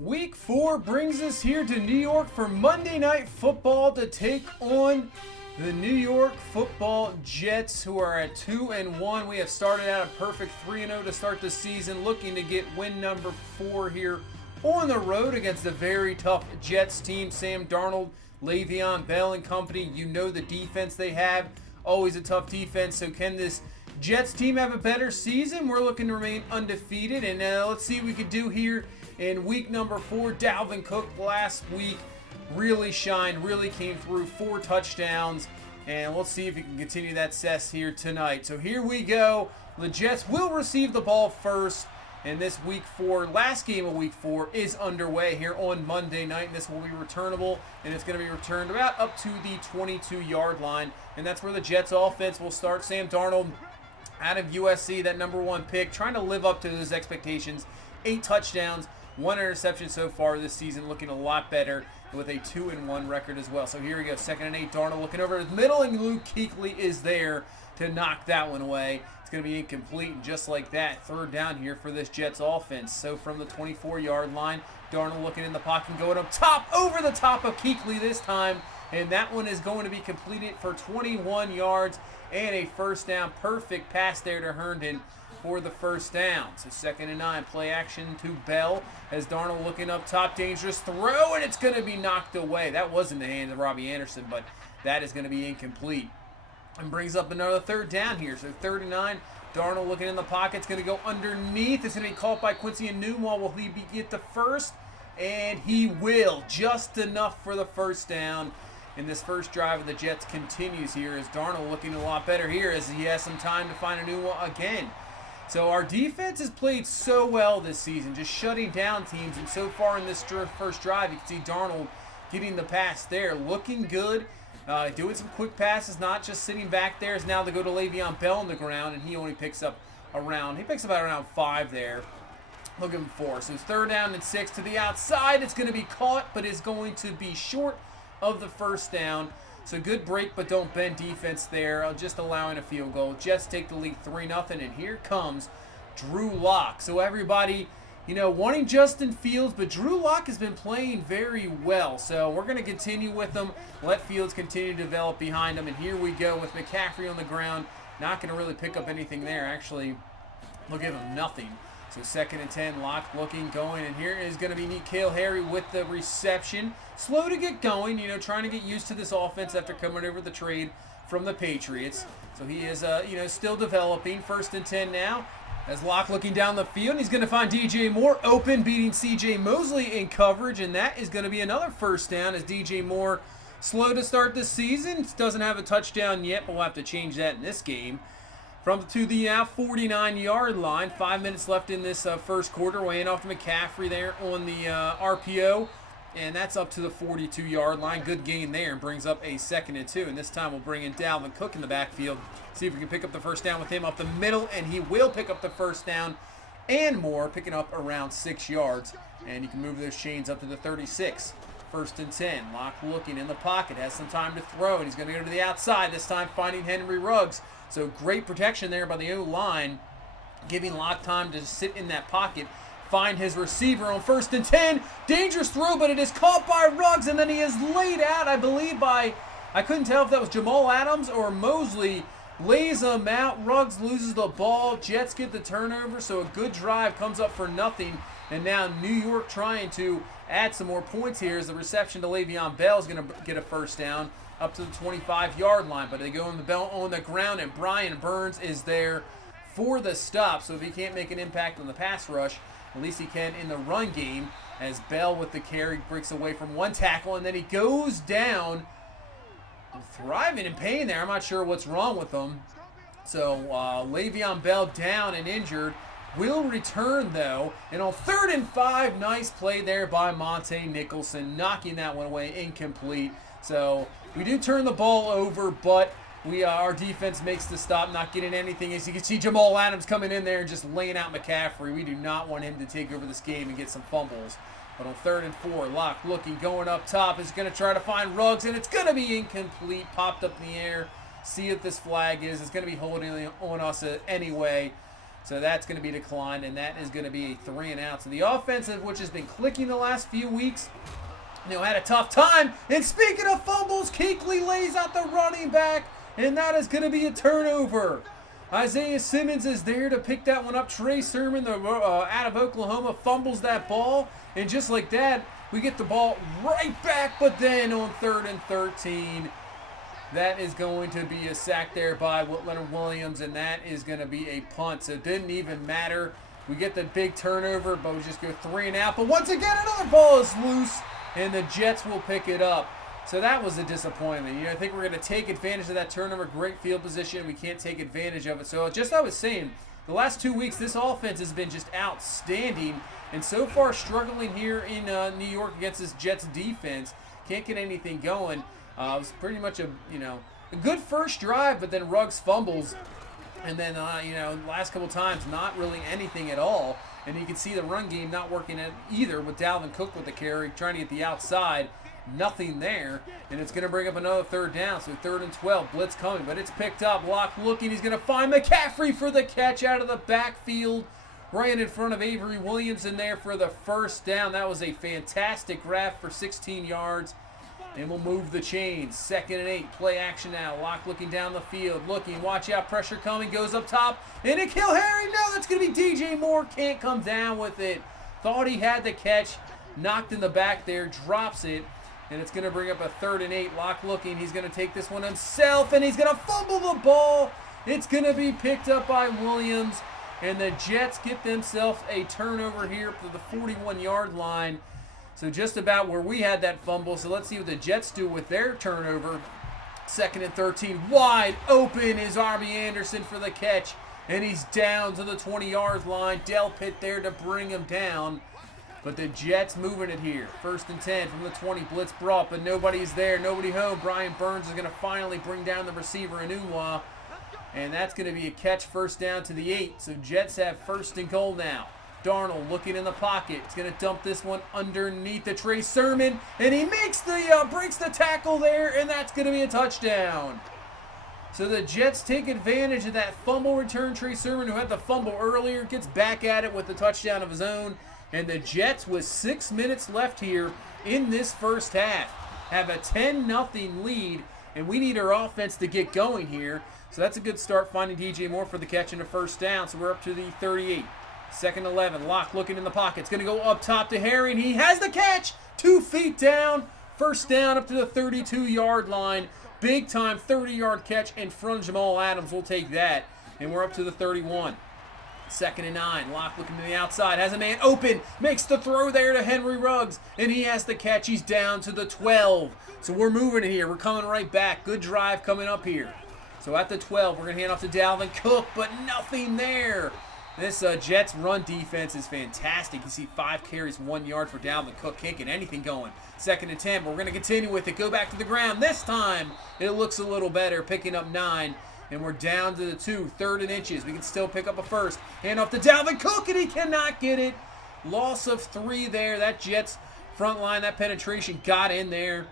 Week 4 brings us here to New York for Monday Night Football to take on the New York Football Jets, who are at 2-1. We have started out a perfect 3-0 to start the season, looking to get win number 4 here on the road against a very tough Jets team. Sam Darnold, Le'Veon Bell and company, you know the defense they have. Always a tough defense, so can this Jets team have a better season? We're looking to remain undefeated, and let's see what we could do here in week number 4. Dalvin Cook last week really shined, really came through, 4 touchdowns, and let's see if he can continue that success here tonight. So here we go. The Jets will receive the ball first in this week 4. Last game of week 4 is underway here on Monday night, and this will be returnable, and it's going to be returned about up to the 22-yard line, and that's where the Jets offense will start. Sam Darnold out of USC, that number 1 pick, trying to live up to those expectations. 8 touchdowns, 1 interception so far this season, looking a lot better with a 2-1 record as well. So here we go, 2nd and 8, Darnold looking over his middle, and Luke Kuechly is there to knock that one away. It's going to be incomplete, and just like that, 3rd down here for this Jets offense. So from the 24-yard line, Darnold looking in the pocket and going up top, over the top of Kuechly this time, and that one is going to be completed for 21 yards and a 1st down. Perfect pass there to Herndon for the 1st down. So 2nd and 9, play action to Bell as Darnold looking up top, dangerous throw, and it's going to be knocked away. That was in the hands of Robbie Anderson, but that is going to be incomplete. And brings up another 3rd down here. So 3rd and 9, Darnold looking in the pocket. It's going to go underneath. It's going to be caught by Quincy Enunwa. Will he get the first? And he will. Just enough for the 1st down. And this first drive of the Jets continues here as Darnold looking a lot better here as he has some time to find Enunwa again. So our defense has played so well this season, just shutting down teams. And so far in this first drive, you can see Darnold getting the pass there, looking good, doing some quick passes, not just sitting back there. As now they go to Le'Veon Bell on the ground, and he only picks up around 5 there. Looking for. So it's 3rd down and 6 to the outside. It's going to be caught, but is going to be short of the 1st down. So good break, but don't bend defense there, just allowing a field goal. Jets take the lead 3-0, and here comes Drew Lock. So everybody, wanting Justin Fields, but Drew Lock has been playing very well. So we're going to continue with him, let Fields continue to develop behind him, and here we go with McCaffrey on the ground. Not going to really pick up anything there. Actually, we'll give him nothing. So 2nd and 10, Lock looking, going, and here is going to be N'Keal Harry with the reception. Slow to get going, trying to get used to this offense after coming over the trade from the Patriots. So he is, still developing. 1st and 10 now. As Lock looking down the field, he's going to find DJ Moore open, beating CJ Mosley in coverage, and that is going to be another 1st down as DJ Moore slow to start this season. Doesn't have a touchdown yet, but we'll have to change that in this game. To the 49-yard line, 5 minutes left in this first quarter. Weighing off to McCaffrey there on the RPO, and that's up to the 42-yard line. Good gain there, and brings up a 2nd and 2. And this time we'll bring in Dalvin Cook in the backfield. See if we can pick up the 1st down with him up the middle, and he will pick up the 1st down and more, picking up around 6 yards. And you can move those chains up to the 36. 1st and 10. Lock looking in the pocket, has some time to throw, and he's going to go to the outside, this time finding Henry Ruggs. So great protection there by the O-line, giving Lock time to sit in that pocket, find his receiver on 1st and 10. Dangerous throw, but it is caught by Ruggs, and then he is laid out, I believe, by, I couldn't tell if that was Jamal Adams or Mosley. Lays him out. Ruggs loses the ball. Jets get the turnover, so a good drive comes up for nothing. And now New York trying to add some more points here as the reception to Le'Veon Bell is going to get a 1st down up to the 25-yard line. But they go on the bell on the ground, and Brian Burns is there for the stop. So if he can't make an impact on the pass rush, at least he can in the run game, as Bell with the carry breaks away from one tackle, and then he goes down. Thriving in pain there. I'm not sure what's wrong with him. So Le'Veon Bell down and injured. Will return, though. And on 3rd and 5, nice play there by Monte Nicholson, knocking that one away, incomplete. So we do turn the ball over, but our defense makes the stop, not getting anything. As you can see, Jamal Adams coming in there and just laying out McCaffrey. We do not want him to take over this game and get some fumbles. But on 3rd and 4, Lock looking, going up top, is going to try to find Ruggs, and it's going to be incomplete. Popped up in the air. See what this flag is. It's going to be holding on us anyway. So that's going to be declined, and that is going to be a 3 and out. So the offensive, which has been clicking the last few weeks, had a tough time. And speaking of fumbles, Kuechly lays out the running back, and that is going to be a turnover. Isaiah Simmons is there to pick that one up. Trey Sermon, out of Oklahoma, fumbles that ball. And just like that, we get the ball right back. But then on 3rd and 13, that is going to be a sack there by Leonard Williams, and that is going to be a punt. So it didn't even matter. We get the big turnover, but we just go 3 and out. But once again, another ball is loose, and the Jets will pick it up. So that was a disappointment. I think we're going to take advantage of that turnover. Great field position. We can't take advantage of it. So just I was saying, the last 2 weeks, this offense has been just outstanding. And so far, struggling here in New York against this Jets defense. Can't get anything going. It was pretty much a good first drive, but then Ruggs fumbles. And then, last couple times, not really anything at all. And you can see the run game not working either with Dalvin Cook with the carry, trying to get the outside. Nothing there, and it's going to bring up another 3rd down. So 3rd and 12, blitz coming, but it's picked up. Locke looking, he's going to find McCaffrey for the catch out of the backfield, right in front of Avery Williams in there for the 1st down. That was a fantastic grab for 16 yards, and we'll move the chains. 2nd and 8, play action now. Locke looking down the field, looking, watch out, pressure coming, goes up top, and a kill Harry. No, that's going to be DJ Moore, can't come down with it. Thought he had the catch, knocked in the back there, drops it. And it's going to bring up a 3rd and 8. Locke looking. He's going to take this one himself, and he's going to fumble the ball. It's going to be picked up by Williams, and the Jets get themselves a turnover here to the 41-yard line. So just about where we had that fumble. So let's see what the Jets do with their turnover. 2nd and 13. Wide open is Robbie Anderson for the catch, and he's down to the 20-yard line. Delpit there to bring him down. But the Jets moving it here. 1st and 10 from the 20. Blitz brought, but nobody's there. Nobody home. Brian Burns is going to finally bring down the receiver, Enunwa. And that's going to be a catch, 1st down to the 8. So Jets have 1st and goal now. Darnold looking in the pocket. He's going to dump this one underneath the Trey Sermon. And he makes breaks the tackle there, and that's going to be a touchdown. So the Jets take advantage of that fumble return. Trey Sermon, who had the fumble earlier, gets back at it with the touchdown of his own. And the Jets, with 6 minutes left here in this first half, have a 10-0 lead, and we need our offense to get going here. So that's a good start, finding DJ Moore for the catch and a 1st down. So we're up to the 38. 2nd 11. Locke looking in the pocket. It's going to go up top to Harry, and he has the catch. 2 feet down. 1st down up to the 32-yard line. Big time 30-yard catch in front of Jamal Adams. We'll take that. And we're up to the 31. 2nd and 9. Locke looking to the outside. Has a man open. Makes the throw there to Henry Ruggs. And he has the catch. He's down to the 12. So we're moving it here. We're coming right back. Good drive coming up here. So at the 12, we're going to hand off to Dalvin Cook, but nothing there. This Jets run defense is fantastic. You see 5 carries, 1 yard for Dalvin Cook. Can't get anything going. 2nd and 10, but we're going to continue with it. Go back to the ground. This time, it looks a little better, picking up 9. And we're down to the 2, 3rd and inches. We can still pick up a 1st. Hand off to Dalvin Cook, and he cannot get it. Loss of 3 there. That Jets front line, that penetration got in there.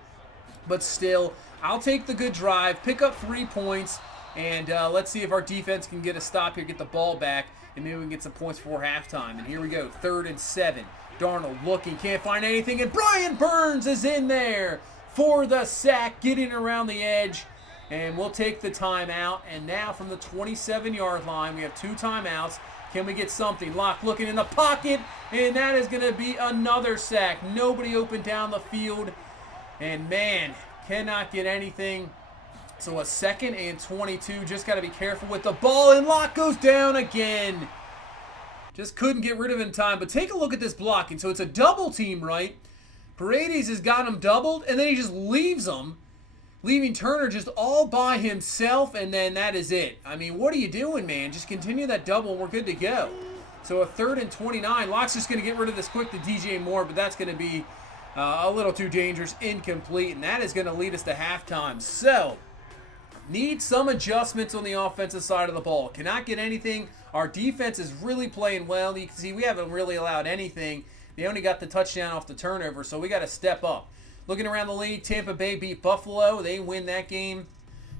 But still, I'll take the good drive, pick up 3 points, and let's see if our defense can get a stop here, get the ball back, and maybe we can get some points before halftime. And here we go, 3rd and 7. Darnold looking, can't find anything, and Brian Burns is in there for the sack, getting around the edge. And we'll take the timeout. And now from the 27-yard line, we have 2 timeouts. Can we get something? Locke looking in the pocket, and that is going to be another sack. Nobody open down the field. And, man, cannot get anything. So a 2nd and 22. Just got to be careful with the ball, and Locke goes down again. Just couldn't get rid of it in time. But take a look at this blocking. So it's a double team, right? Paredes has got him doubled, and then he just leaves him, leaving Turner just all by himself, and then that is it. I mean, what are you doing, man? Just continue that double, and we're good to go. So a 3rd and 29. Locke's just going to get rid of this quick to DJ Moore, but that's going to be a little too dangerous, incomplete, and that is going to lead us to halftime. So, need some adjustments on the offensive side of the ball. Cannot get anything. Our defense is really playing well. You can see we haven't really allowed anything. They only got the touchdown off the turnover, so we got to step up. Looking around the league, Tampa Bay beat Buffalo. They win that game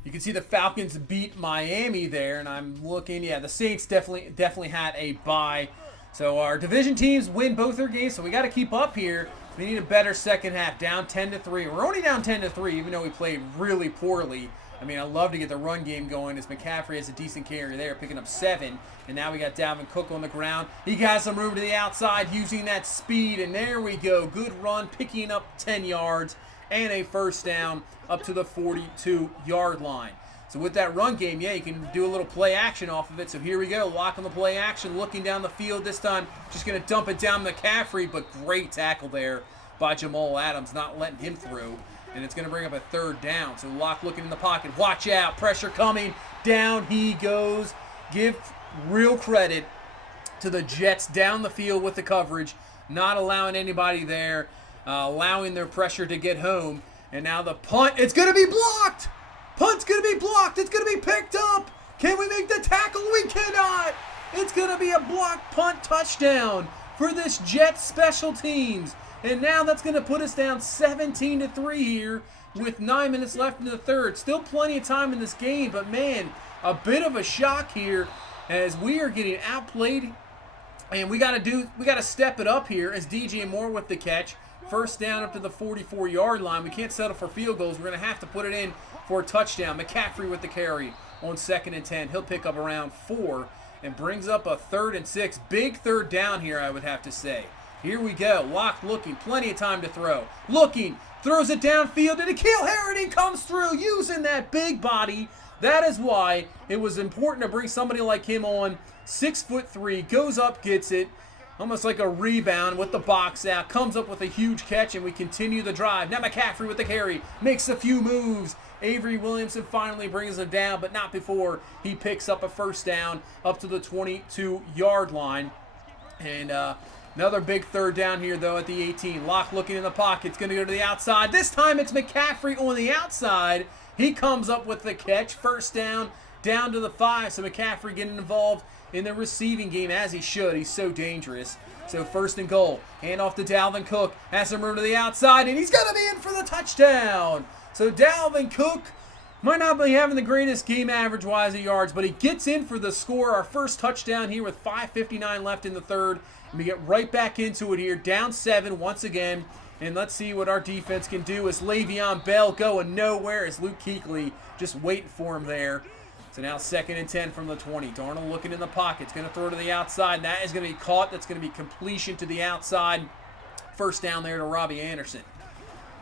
You can see the Falcons beat Miami there, and I'm looking. Yeah, the Saints definitely had a bye. So our division teams win both their games, so we got to keep up here. We need a better second half. Down 10-3. We're only down 10-3, even though we played really poorly. I mean, I love to get the run game going as McCaffrey has a decent carry there, picking up 7. And now we got Dalvin Cook on the ground. He got some room to the outside using that speed, and there we go. Good run, picking up 10 yards and a first down up to the 42-yard line. So with that run game, yeah, you can do a little play action off of it. So here we go, lock on the play action, looking down the field this time. Just going to dump it down McCaffrey, but great tackle there by Jamal Adams, not letting him through. And it's going to bring up a third down. So Locke looking in the pocket. Watch out. Pressure coming. Down he goes. Give real credit to the Jets down the field with the coverage. Not allowing anybody there. Allowing their pressure to get home. And now the punt. It's going to be blocked. Punt's going to be blocked. It's going to be picked up. Can we make the tackle? We cannot. It's going to be a blocked punt touchdown for this Jets special teams. And now that's going to put us down 17-3 here with 9 minutes left in the third. Still plenty of time in this game, but man, a bit of a shock here as we are getting outplayed. And we got to step it up here as DJ Moore with the catch. First down up to the 44-yard line. We can't settle for field goals. We're going to have to put it in for a touchdown. McCaffrey with the carry on 2nd and 10. He'll pick up around 4 and brings up a 3rd and 6. Big third down here, I would have to say. Here we go. Locke looking. Plenty of time to throw. Looking. Throws it downfield. And N'Keal Harry comes through using that big body. That is why it was important to bring somebody like him on. 6'3". Goes up, gets it. Almost like a rebound with the box out. Comes up with a huge catch, and we continue the drive. Now McCaffrey with the carry. Makes a few moves. Avery Williamson finally brings him down, but not before he picks up a first down up to the 22-yard line. And another big third down here, though, at the 18. Locke looking in the pocket. It's going to go to the outside. This time it's McCaffrey on the outside. He comes up with the catch. First down to the 5. So McCaffrey getting involved in the receiving game as he should. He's so dangerous. So 1st and goal. Hand off to Dalvin Cook. Has some room to the outside, and he's going to be in for the touchdown. So Dalvin Cook might not be having the greatest game average-wise of yards, but he gets in for the score. Our first touchdown here with 5:59 left in the third. And we get right back into it here. Down 7 once again. And let's see what our defense can do as Le'Veon Bell going nowhere as Luke Kuechly just waiting for him there. So now 2nd and 10 from the 20. Darnold looking in the pocket. It's going to throw to the outside. And that is going to be caught. That's going to be completion to the outside. First down there to Robbie Anderson.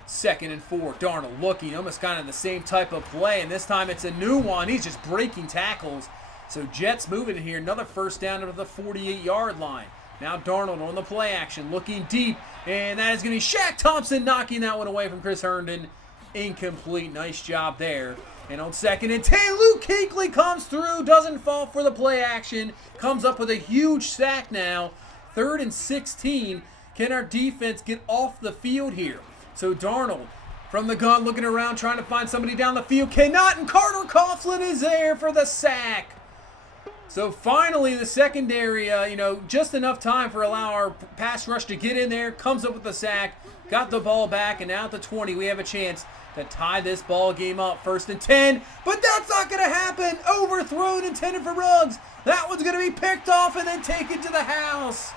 2nd and 4. Darnold looking. Almost kind of the same type of play. And this time it's a new one. He's just breaking tackles. So Jets moving in here. Another first down to the 48-yard line. Now Darnold on the play action. Looking deep. And that is going to be Shaq Thompson knocking that one away from Chris Herndon. Incomplete. Nice job there. And on 2nd and 10, Luke Kuechly comes through, doesn't fall for the play action, comes up with a huge sack now. 3rd and 16. Can our defense get off the field here? So Darnold from the gun looking around, trying to find somebody down the field. Cannot, and Carter Coughlin is there for the sack. So finally the secondary, just enough time for allow our pass rush to get in there. Comes up with the sack, got the ball back, and now at the 20 we have a chance to tie this ball game up. 1st and 10, but that's not going to happen. Overthrown, intended for Ruggs. That one's going to be picked off and then taken to the house.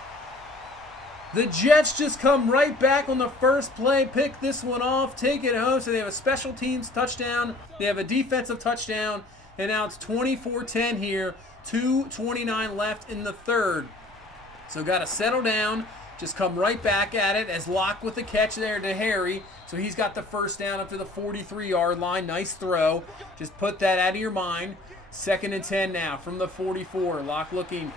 The Jets just come right back on the first play, pick this one off, take it home. So they have a special teams touchdown. They have a defensive touchdown, and now it's 24-10 here. 2:29 left in the third. So got to settle down. Just come right back at it as Locke with the catch there to Harry. So he's got the first down up to the 43-yard line. Nice throw. Just put that out of your mind. 2nd and 10 now from the 44. Locke looking.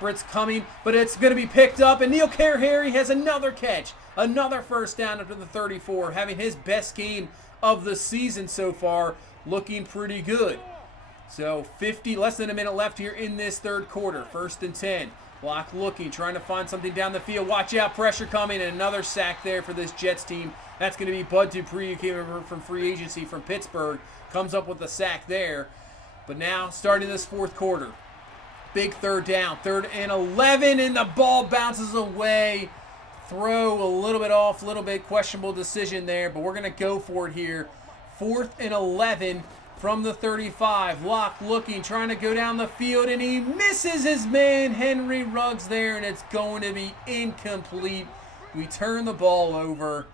Britt's coming, but it's going to be picked up. And N'Keal Harry has another catch. Another first down up to the 34. Having his best game of the season so far. Looking pretty good. So less than a minute left here in this third quarter. 1st and 10. Locke looking, trying to find something down the field. Watch out, pressure coming, and another sack there for this Jets team. That's going to be Bud Dupree, who came over from free agency from Pittsburgh. Comes up with a sack there. But now, starting this fourth quarter. Big third down. 3rd and 11, and the ball bounces away. Throw a little bit off, a little bit questionable decision there, but we're going to go for it here. 4th and 11. from the 35. Locke looking, trying to go down the field, and he misses his man, Henry Ruggs, there, and it's going to be incomplete. We turn the ball over.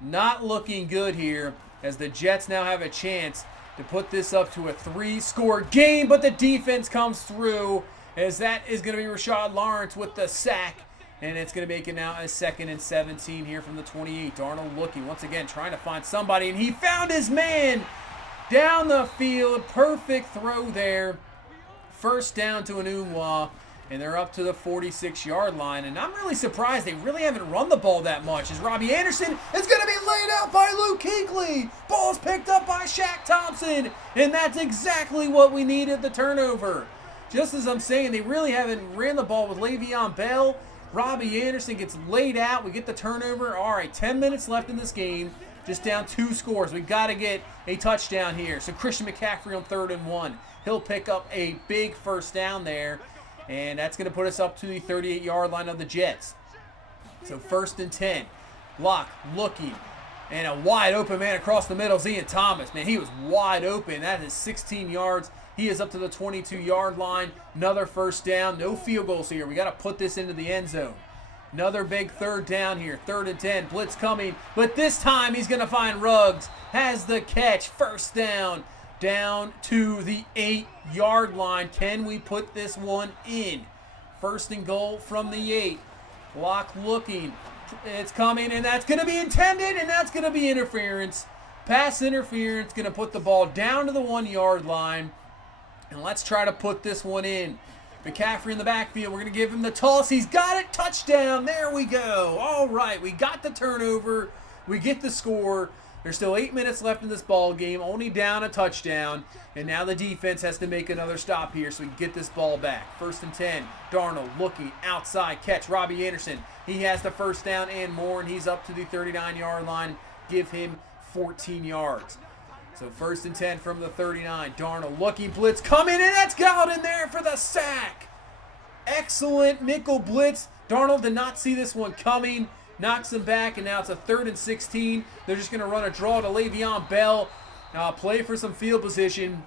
Not looking good here, as the Jets now have a chance to put this up to a 3-score game, but the defense comes through, as that is going to be Rashad Lawrence with the sack, and it's going to make it now a 2nd and 17 here from the 28. Darnold looking, once again, trying to find somebody, and he found his man down the field. Perfect throw there. First down to Enunwa, and they're up to the 46-yard line, and I'm really surprised they really haven't run the ball that much, as Robbie Anderson is going to be laid out by Luke Kuechly. Ball's picked up by Shaq Thompson, and that's exactly what we needed, the turnover. Just as I'm saying, they really haven't ran the ball with Le'Veon Bell. Robbie Anderson gets laid out. We get the turnover. All right, 10 minutes left in this game. Just down 2 scores. We got to get a touchdown here. So Christian McCaffrey on 3rd and 1. He'll pick up a big first down there, and that's going to put us up to the 38-yard line of the Jets. So 1st and 10. Locke looking, and a wide open man across the middle is Ian Thomas. Man, he was wide open. That is 16 yards. He is up to the 22-yard line. Another first down. No field goals here. We got to put this into the end zone. Another big 3rd down here. 3rd and 10. Blitz coming. But this time he's going to find Ruggs. Has the catch. First down. Down to the 8-yard line. Can we put this one in? 1st and goal from the 8. Locke looking. It's coming, and that's going to be intended, and that's going to be interference. Pass interference. Going to put the ball down to the 1-yard line. And let's try to put this one in. McCaffrey in the backfield. We're going to give him the toss. He's got it. Touchdown. There we go. All right. We got the turnover. We get the score. There's still 8 minutes left in this ball game. Only down a touchdown. And now the defense has to make another stop here so we can get this ball back. 1st and 10. Darnold looking outside catch. Robbie Anderson. He has the first down and more, and he's up to the 39-yard line. Give him 14 yards. So 1st and 10 from the 39. Darnold looking, blitz coming, and that's Gallatin there for the sack. Excellent nickel blitz. Darnold did not see this one coming. Knocks him back, and now it's a 3rd and 16. They're just going to run a draw to Le'Veon Bell. Play for some field position,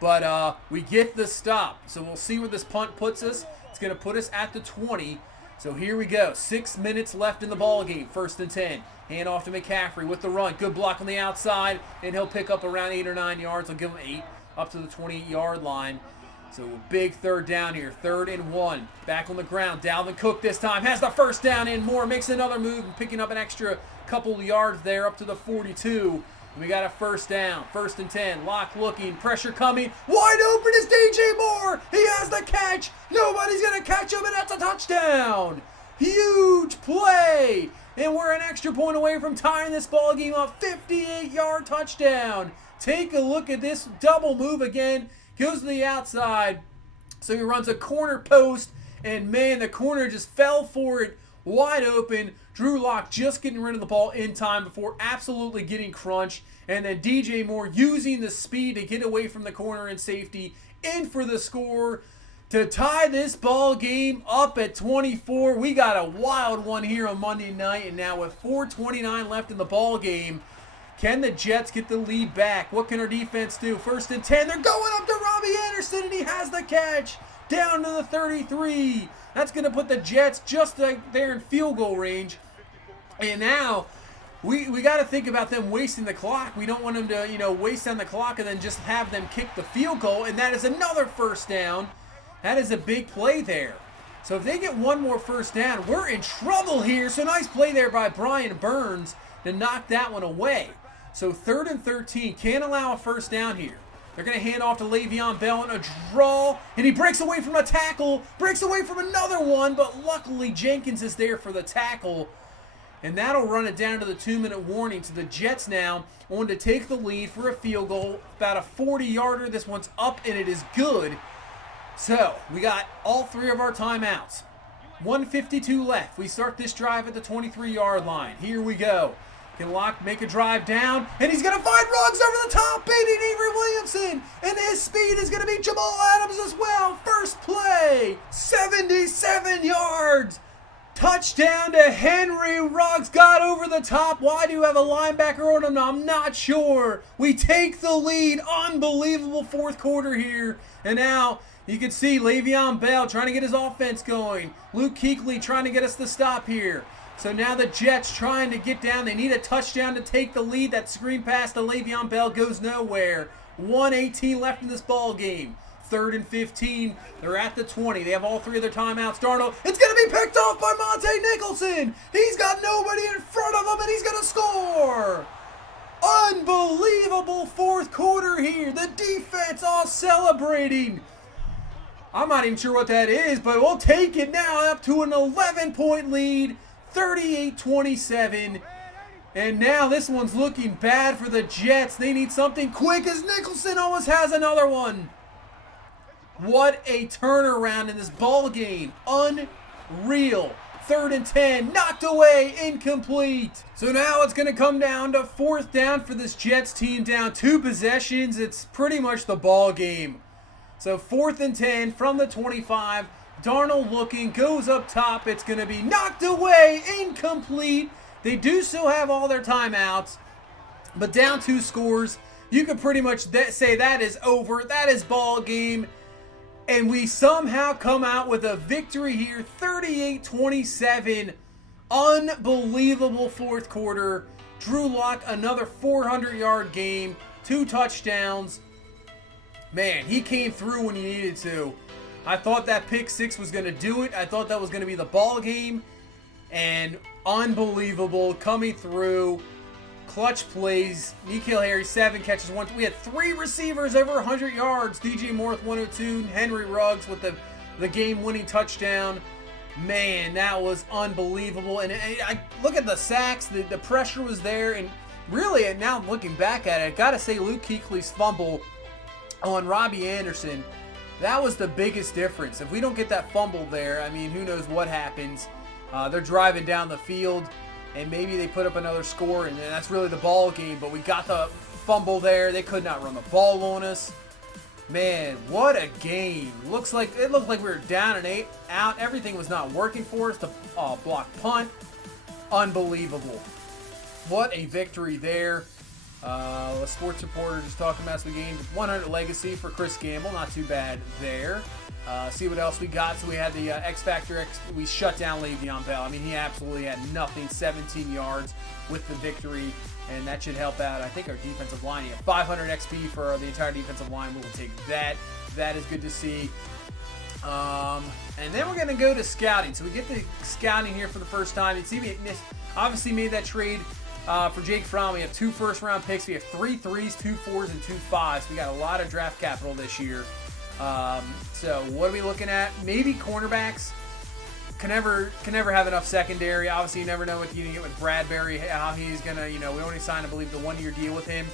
but we get the stop. So we'll see where this punt puts us. It's going to put us at the 20. So here we go. 6 minutes left in the ball game. 1st and 10. Hand off to McCaffrey with the run. Good block on the outside, and he'll pick up around 8 or 9 yards. I'll give him 8 up to the 28-yard line. So a big 3rd down here. 3rd and 1. Back on the ground. Dalvin Cook this time has the first down and more. Makes another move and picking up an extra couple of yards there up to the 42. We got a first down. 1st and 10. Locke looking. Pressure coming. Wide open is DJ Moore. He has the catch. Nobody's going to catch him, and that's a touchdown. Huge play. And we're an extra point away from tying this ball game up. 58-yard touchdown. Take a look at this double move again. Goes to the outside. So he runs a corner post. And, man, the corner just fell for it. Wide open. Drew Lock just getting rid of the ball in time before absolutely getting crunched. And then DJ Moore using the speed to get away from the corner and safety. In for the score to tie this ball game up at 24. We got a wild one here on Monday night. And now with 4:29 left in the ball game, can the Jets get the lead back? What can our defense do? 1st and 10. They're going up to Robbie Anderson, and he has the catch. Down to the 33. That's going to put the Jets just like there in field goal range. And now we got to think about them wasting the clock. We don't want them to, waste on the clock and then just have them kick the field goal. And that is another first down. That is a big play there. So if they get one more first down, we're in trouble here. So nice play there by Brian Burns to knock that one away. So 3rd and 13. Can't allow a first down here. They're going to hand off to Le'Veon Bell in a draw. And he breaks away from a tackle. Breaks away from another one. But luckily Jenkins is there for the tackle. And that'll run it down to the 2-minute warning. So the Jets now want to take the lead for a field goal. About a 40-yarder. This one's up and it is good. So we got all 3 of our timeouts. 1:52 left. We start this drive at the 23-yard line. Here we go. Can Locke make a drive down? And he's going to find Ruggs over the top, beating Avery Williamson. And his speed is going to be Jamal Adams as well. First play, 77 yards. Touchdown to Henry Ruggs. Got over the top. Why do you have a linebacker on him? I'm not sure. We take the lead. Unbelievable fourth quarter here. And now you can see Le'Veon Bell trying to get his offense going. Luke Kuechly trying to get us to stop here. So now the Jets trying to get down. They need a touchdown to take the lead. That screen pass to Le'Veon Bell goes nowhere. 1:18 left in this ball game. 3rd and 15. They're at the 20. They have all 3 of their timeouts. Darnold, it's going to be picked off by Monte Nicholson. He's got nobody in front of him, and he's going to score. Unbelievable fourth quarter here. The defense all celebrating. I'm not even sure what that is, but we'll take it now up to an 11-point lead, 38-27. And now this one's looking bad for the Jets. They need something quick as Nicholson almost has another one. What a turnaround in this ball game. Unreal. 3rd and 10. Knocked away. Incomplete. So now it's going to come down to 4th down for this Jets team. Down 2 possessions. It's pretty much the ball game. So 4th and 10 from the 25. Darnold looking. Goes up top. It's going to be knocked away. Incomplete. They do still have all their timeouts. But down 2 scores. You could pretty much say that is over. That is ball game. And we somehow come out with a victory here, 38-27. Unbelievable fourth quarter. Drew Lock, another 400-yard game, 2 touchdowns. Man, he came through when he needed to. I thought that pick 6 was going to do it. I thought that was going to be the ball game. And unbelievable, coming through. Clutch plays. N'Keal Harry, 7 catches, 1. We had 3 receivers over 100 yards. DJ Moore with 102. Henry Ruggs with the game-winning touchdown. Man, that was unbelievable. And I look at the sacks. The pressure was there. And really, and now looking back at it, I got to say Luke Kuechly's fumble on Robbie Anderson, that was the biggest difference. If we don't get that fumble there, I mean, who knows what happens. They're driving down the field. And maybe they put up another score, and that's really the ball game. But we got the fumble there. They could not run the ball on us. Man, what a game. It looked like we were down and 8 out. Everything was not working for us. The block punt. Unbelievable. What a victory there. A sports reporter just talking about us. We gained 100 legacy for Chris Gamble. Not too bad there. See what else we got. So we had the X Factor. We shut down Le'Veon Bell. I mean, he absolutely had nothing. 17 yards with the victory, and that should help out. I think our defensive line. Yeah, 500 XP for the entire defensive line. We'll take that. That is good to see. And then we're going to go to scouting. So we get to scouting here for the first time. You see, we obviously made that trade for Jake Fromm. We have 2 first-round picks. We have 3 3s, 2 4s, and 2 5s. We got a lot of draft capital this year. So what are we looking at? Maybe cornerbacks. Can never have enough secondary. Obviously, you never know what you're going to get with Bradbury, how he's going to, we only signed, I believe, the 1-year deal with him.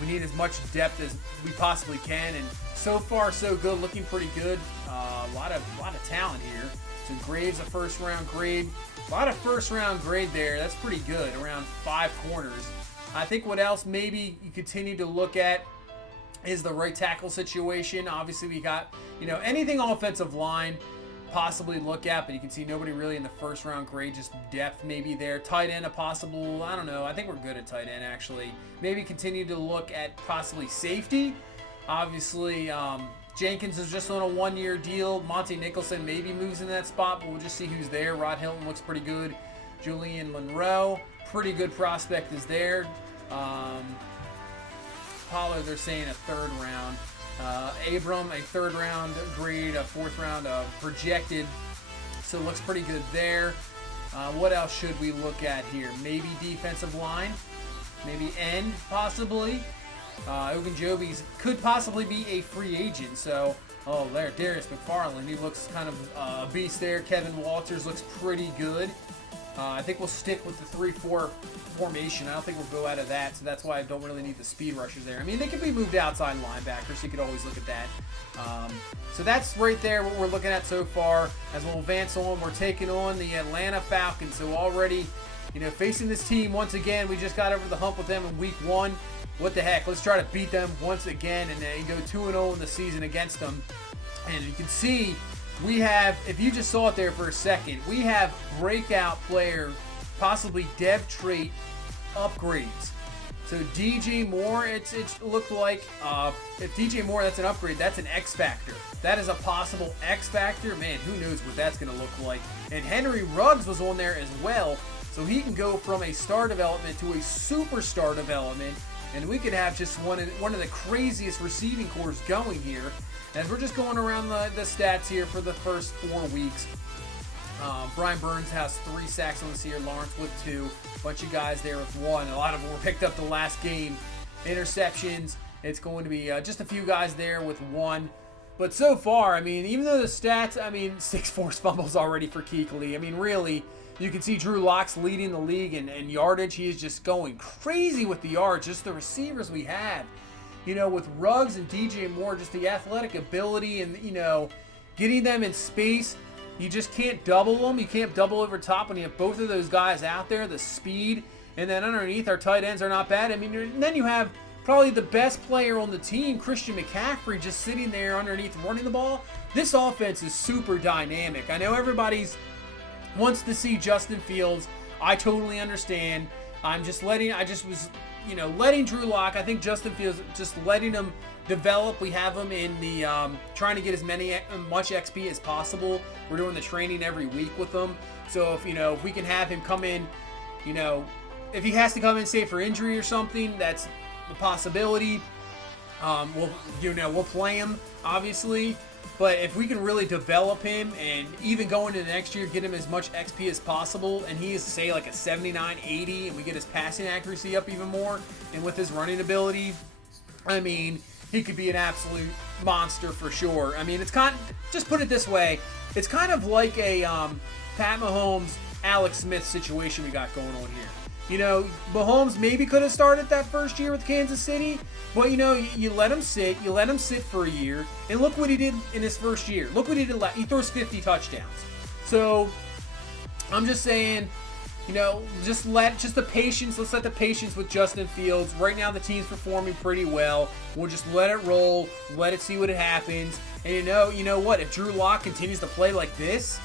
We need as much depth as we possibly can, and so far, so good. Looking pretty good. A lot of talent here. So Graves, a first-round grade. A lot of first-round grade there. That's pretty good, around 5 corners. I think what else maybe you continue to look at is the right tackle situation. Obviously, we got, anything offensive line possibly look at, but you can see nobody really in the first round grade, just depth maybe there. Tight end, a possible, I don't know. I think we're good at tight end, actually. Maybe continue to look at possibly safety. Obviously, Jenkins is just on a 1-year deal. Monte Nicholson maybe moves in that spot, but we'll just see who's there. Rod Hilton looks pretty good. Julian Monroe, pretty good prospect is there. Pollard, they're saying a 3rd round. Abram, a 3rd round grade, a 4th round projected. So it looks pretty good there. What else should we look at here? Maybe defensive line. Maybe end, possibly. Ogunjobi could possibly be a free agent. So, there, Darius McFarland. He looks kind of a beast there. Kevin Walters looks pretty good. I think we'll stick with the 3-4 formation. I don't think we'll go out of that, so that's why I don't really need the speed rushers there. I mean, they could be moved outside linebackers, so you could always look at that. So that's right there what we're looking at so far. As we'll advance on, we're taking on the Atlanta Falcons. So already, facing this team once again, we just got over the hump with them in week 1. What the heck? Let's try to beat them once again and then go 2-0 in the season against them. And you can see we have, if you just saw it there for a second, we have breakout player, possibly dev trait upgrades. So DJ Moore, it looked like, if DJ Moore, that's an upgrade, that's an X Factor. That is a possible X Factor. Man, who knows what that's going to look like. And Henry Ruggs was on there as well. So he can go from a star development to a superstar development. And we could have just one of the craziest receiving cores going here. As we're just going around the stats here for the first 4 weeks. Brian Burns has 3 sacks on this year. Lawrence with 2. A bunch of guys there with 1. A lot of them were picked up the last game. Interceptions. It's going to be just a few guys there with 1. But so far, I mean, even though the stats, I mean, 6 forced fumbles already for Kuechly. I mean, really, you can see Drew Lock's leading the league in yardage. He is just going crazy with the yards. Just the receivers we have. You know, with Ruggs and DJ Moore, just the athletic ability and, you know, getting them in space. You just can't double them. You can't double over top when you have both of those guys out there, the speed. And then underneath, our tight ends are not bad. I mean, and then you have probably the best player on the team, Christian McCaffrey, just sitting there underneath running the ball. This offense is super dynamic. I know everybody's wants to see Justin Fields. I totally understand. I just was, you know, letting Drew Lock, I think Justin Fields, just letting him develop. We have him in the trying to get as much XP as possible. We're doing the training every week with him. So if, you know, if we can have him come in, you know, if he has to come in, say for injury or something, that's the possibility. We'll play him obviously. But if we can really develop him and even go into the next year, get him as much XP as possible, and he is, say, like a 79, 80, and we get his passing accuracy up even more, and with his running ability, I mean, he could be an absolute monster for sure. I mean, it's kind of, just put it this way, it's kind of like a Pat Mahomes, Alex Smith situation we got going on here. You know, Mahomes maybe could have started that first year with Kansas City, but, you know, you let him sit. You let him sit for a year, and look what he did in his first year. Look what he did. He throws 50 touchdowns. So, I'm just saying, you know, just the patience. Let's let the patience with Justin Fields. Right now, the team's performing pretty well. We'll just let it roll. Let it see what it happens. And you know what? If Drew Lock continues to play like this,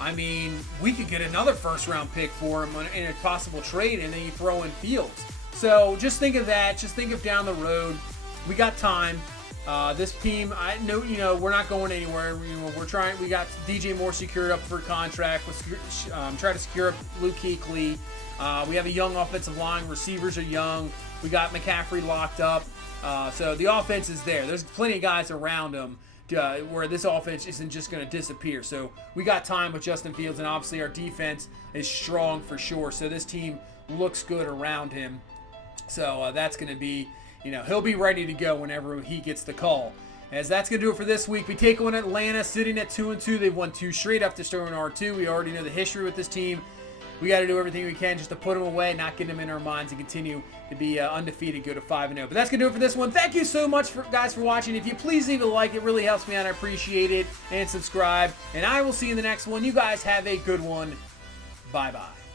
I mean, we could get another first-round pick for him in a possible trade, and then you throw in Fields. So just think of that. Just think of down the road. We got time. This team, I know, you know, we're not going anywhere. We're trying. We got DJ Moore secured up for a contract. We're trying to secure up Luke Kuechly. We have a young offensive line. Receivers are young. We got McCaffrey locked up. So the offense is there. There's plenty of guys around him. Where this offense isn't just going to disappear. So we got time with Justin Fields, and obviously our defense is strong for sure. So this team looks good around him. So that's going to be, you know, he'll be ready to go whenever he gets the call. As that's going to do it for this week. We take on Atlanta, sitting at 2-2. They've won 2 straight after starting R2. We already know the history with this team. We got to do everything we can just to put them away, not get them in our minds, and continue to be undefeated, go to 5-0. But that's going to do it for this one. Thank you so much, guys, for watching. If you please leave a like, it really helps me out. I appreciate it. And subscribe. And I will see you in the next one. You guys have a good one. Bye-bye.